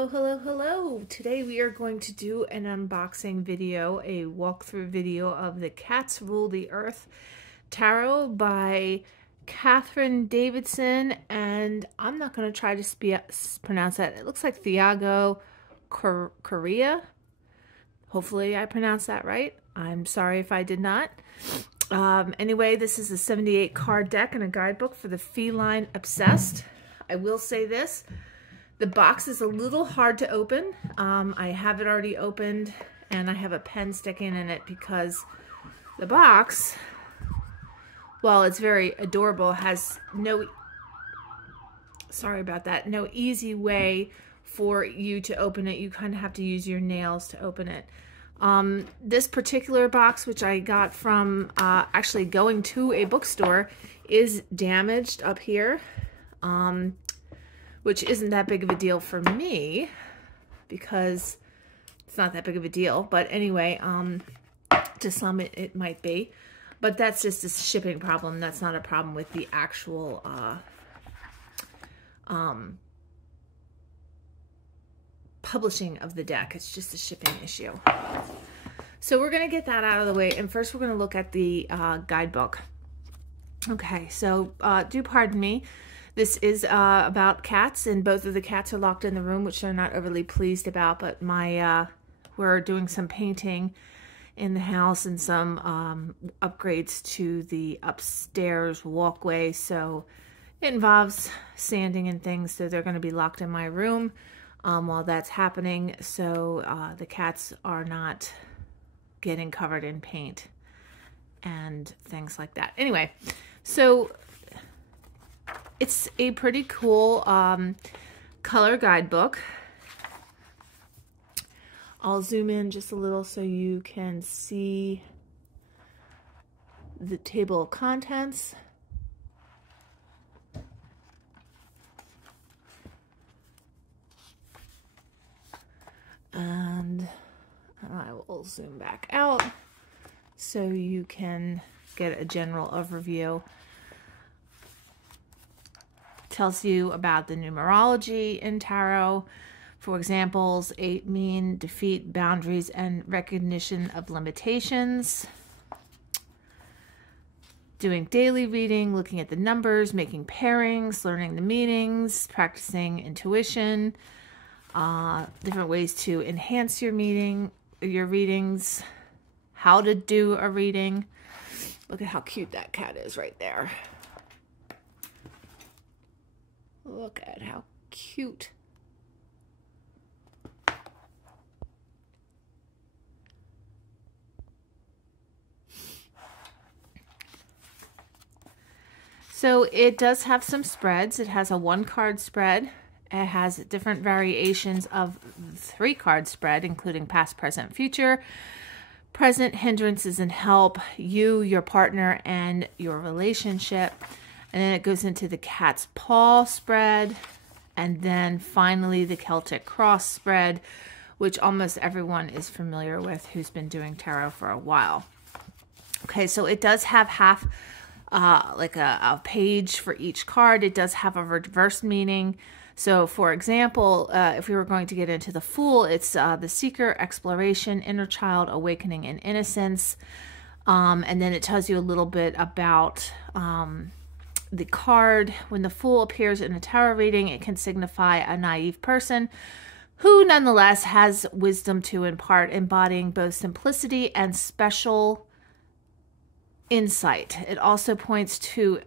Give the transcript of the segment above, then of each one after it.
Hello, hello, hello. Today we are going to do an unboxing video, a walkthrough video of the Cats Rule the Earth Tarot by Catherine Davidson, and I'm not going to try to pronounce that. It looks like Thiago Correa. Hopefully I pronounced that right. I'm sorry if I did not. Anyway, this is a 78 card deck and a guidebook for the feline obsessed. I will say this. The box is a little hard to open. I have it already opened and I have a pen sticking in it because the box, while it's very adorable, has no easy way for you to open it. You kind of have to use your nails to open it. This particular box, which I got from actually going to a bookstore, is damaged up here. Which isn't that big of a deal for me because it's not that big of a deal. But anyway, to some it might be. But that's just a shipping problem. That's not a problem with the actual publishing of the deck. It's just a shipping issue. So we're going to get that out of the way. And first we're going to look at the guidebook. Okay, so do pardon me. This is about cats, and both of the cats are locked in the room, which they're not overly pleased about, but we're doing some painting in the house and some upgrades to the upstairs walkway, so it involves sanding and things, so they're going to be locked in my room while that's happening, so the cats are not getting covered in paint and things like that. Anyway, so it's a pretty cool color guidebook. I'll zoom in just a little so you can see the table of contents. And I will zoom back out so you can get a general overview. Tells you about the numerology in tarot. For examples, 8 mean defeat, boundaries, and recognition of limitations. Doing daily reading, looking at the numbers, making pairings, learning the meanings, practicing intuition, different ways to enhance your readings, how to do a reading. Look at how cute that cat is right there. Look at how cute. So it does have some spreads. It has a 1-card spread. It has different variations of 3-card spread, including past, present, future, present, hindrances and help, you, your partner, and your relationship. And then it goes into the cat's paw spread, and then finally the Celtic cross spread, which almost everyone is familiar with who's been doing tarot for a while. Okay, so it does have half, like a page for each card. It does have a reverse meaning. So for example, if we were going to get into the Fool, it's the Seeker, Exploration, Inner Child, Awakening, and Innocence. And then it tells you a little bit about the card. When the Fool appears in a tarot reading, it can signify a naive person who nonetheless has wisdom to impart, embodying both simplicity and special insight. It also points to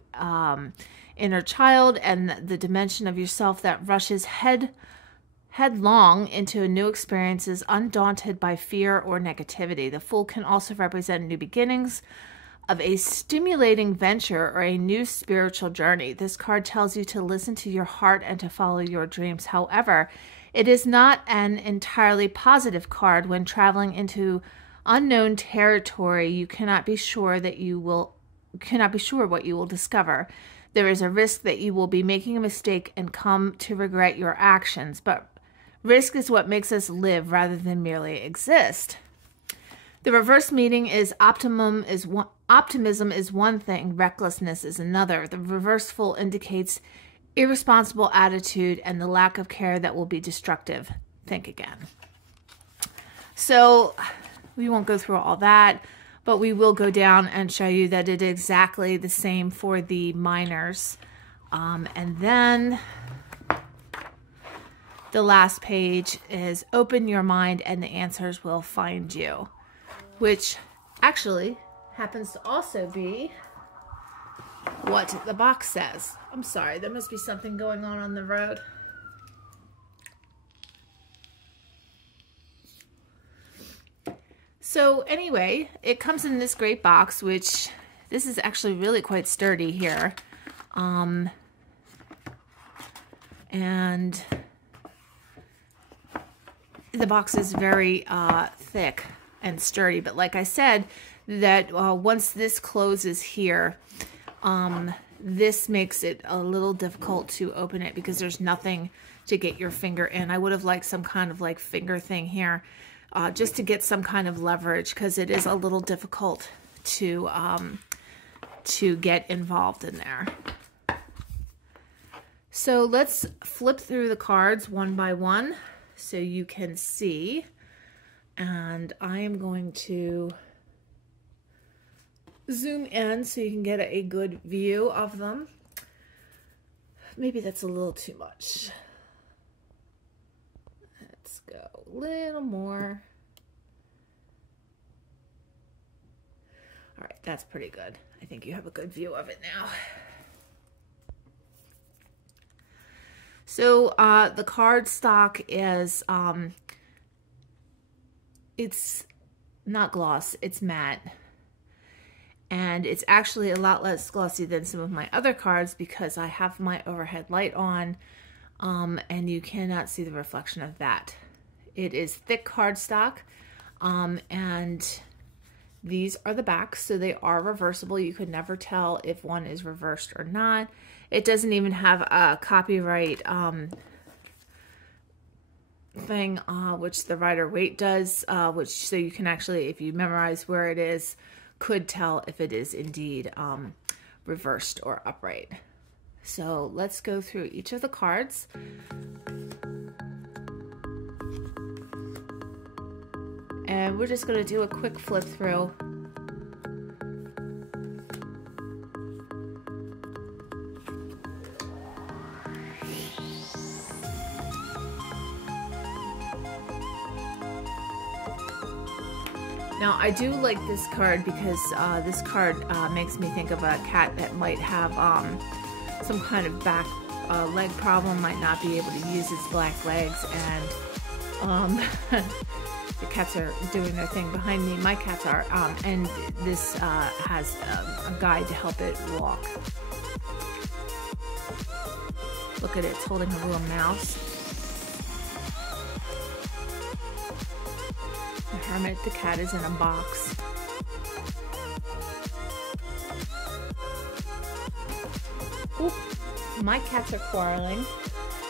inner child and the dimension of yourself that rushes headlong into new experiences, undaunted by fear or negativity. The Fool can also represent new beginnings of a stimulating venture or a new spiritual journey. This card tells you to listen to your heart and to follow your dreams. However, it is not an entirely positive card. When traveling into unknown territory, you cannot be sure what you will discover. There is a risk that you will be making a mistake and come to regret your actions, but risk is what makes us live rather than merely exist. The reverse meaning is optimism is one thing, recklessness is another. The reverse Fool indicates irresponsible attitude, and the lack of care that will be destructive. Think again. So we won't go through all that, but we will go down and show you that it is exactly the same for the minors. And then the last page is open your mind and the answers will find you, which actually happens to also be what the box says. I'm sorry, there must be something going on the road. So anyway, it comes in this great box, which this is actually really quite sturdy here. And the box is very thick and sturdy, but like I said, that once this closes here, this makes it a little difficult to open it because there's nothing to get your finger in. I would have liked some kind of like finger thing here, just to get some kind of leverage, because it is a little difficult to get involved in there. So let's flip through the cards one by one so you can see. And I am going to zoom in so you can get a good view of them. Maybe that's a little too much. Let's go a little more. All right, that's pretty good. I think you have a good view of it now. So the card stock is, it's not gloss, it's matte. And it's actually a lot less glossy than some of my other cards because I have my overhead light on, and you cannot see the reflection of that. It is thick cardstock, and these are the backs, so they are reversible. You could never tell if one is reversed or not. It doesn't even have a copyright thing, which the Rider-Waite does, which so you can actually, if you memorize where it is, could tell if it is indeed reversed or upright. So let's go through each of the cards. And we're just going to do a quick flip through. Now, I do like this card because this card makes me think of a cat that might have some kind of back leg problem, might not be able to use its black legs, and the cats are doing their thing behind me. My cats are, and this has a guide to help it walk. Look at it, it's holding a little mouse. The hermit, the cat, is in a box. Oop, my cats are quarreling.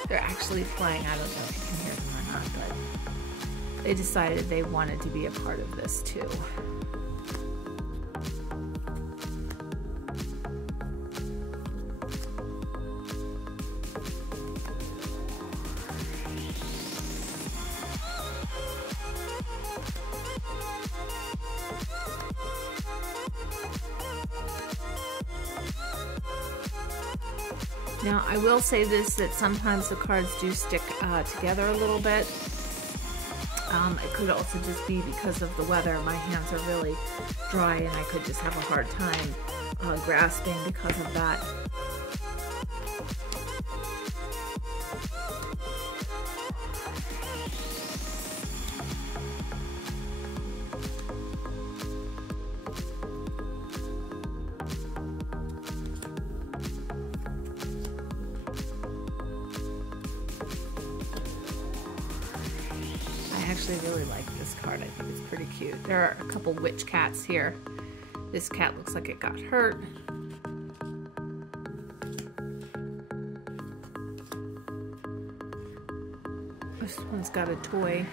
They're actually playing. I don't know if you can hear them or not, but they decided they wanted to be a part of this too. Now, I will say this, that sometimes the cards do stick together a little bit. It could also just be because of the weather. My hands are really dry and I could just have a hard time grasping because of that. I actually really like this card. I think it's pretty cute. There are a couple witch cats here. This cat looks like it got hurt. This one's got a toy.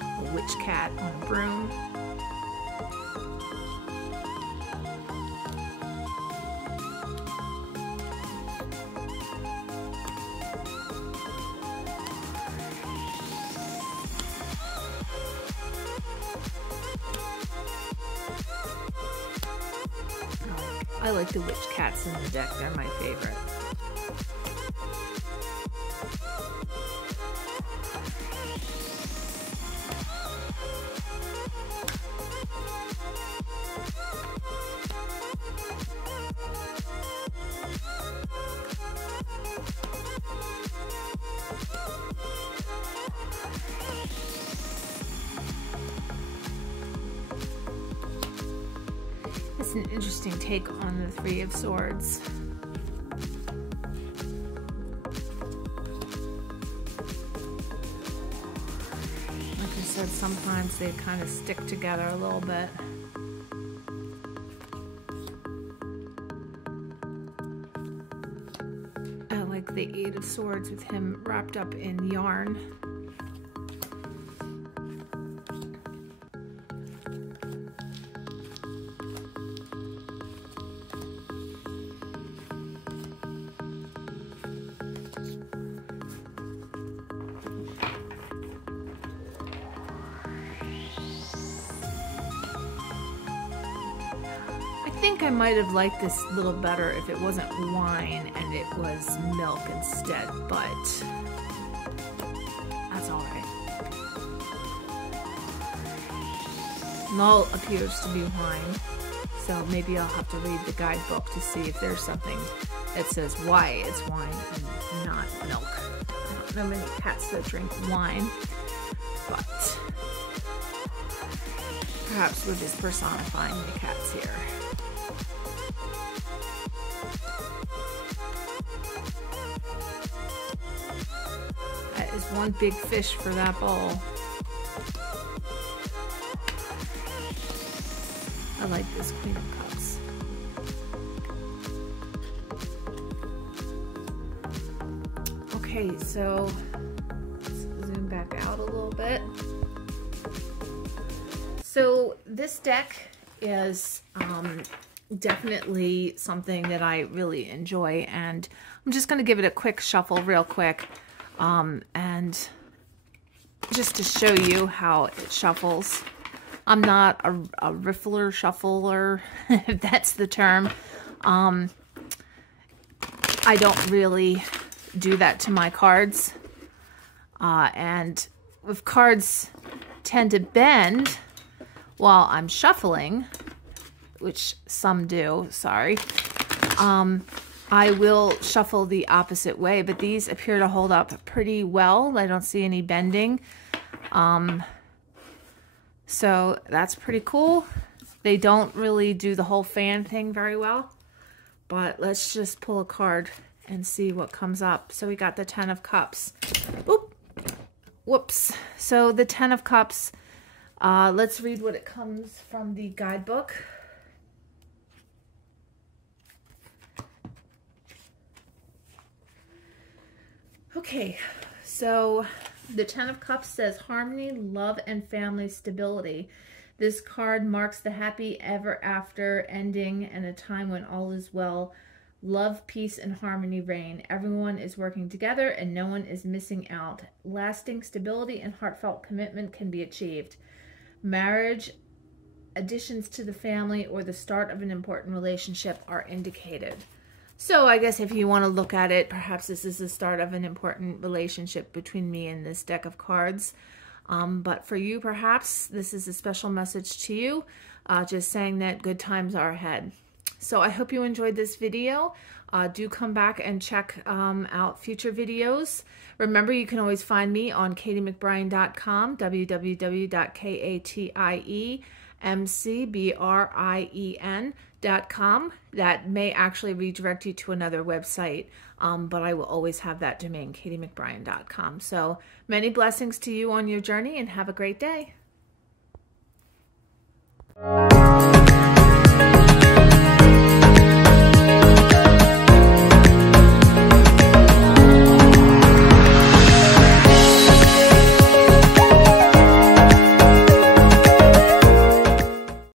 A witch cat on a broom. I like the witch cats in the deck. They're my favorite. It's an interesting take on the Three of Swords. Like I said, sometimes they kind of stick together a little bit. I like the Eight of Swords with him wrapped up in yarn. I think I might have liked this a little better if it wasn't wine and it was milk instead, but that's all right. Null appears to be wine, so maybe I'll have to read the guidebook to see if there's something that says why it's wine and not milk. I don't know many cats that drink wine, but perhaps we're just personifying the cats here. That is one big fish for that bowl. I like this Queen of Cups. Okay, so let's zoom back out a little bit. So this deck is definitely something that I really enjoy, and I'm just going to give it a quick shuffle real quick, and just to show you how it shuffles. I'm not a riffler shuffler, if that's the term. I don't really do that to my cards, and if cards tend to bend while I'm shuffling, which some do, sorry, I will shuffle the opposite way, but these appear to hold up pretty well. I don't see any bending. So that's pretty cool. They don't really do the whole fan thing very well, but let's just pull a card and see what comes up. So we got the Ten of Cups. Oop. Whoops. So the Ten of Cups, let's read what it comes from the guidebook. Okay, so the Ten of Cups says harmony, love, and family stability. This card marks the happy ever after ending and a time when all is well. Love, peace, and harmony reign. Everyone is working together and no one is missing out. Lasting stability and heartfelt commitment can be achieved. Marriage, additions to the family, or the start of an important relationship are indicated. So I guess if you want to look at it, perhaps this is the start of an important relationship between me and this deck of cards. But for you, perhaps this is a special message to you, just saying that good times are ahead. So I hope you enjoyed this video. Do come back and check out future videos. Remember, you can always find me on katiemcbrien.com, www.katiemcbrien.com. That may actually redirect you to another website, but I will always have that domain, katiemcbrien.com. So many blessings to you on your journey, and have a great day.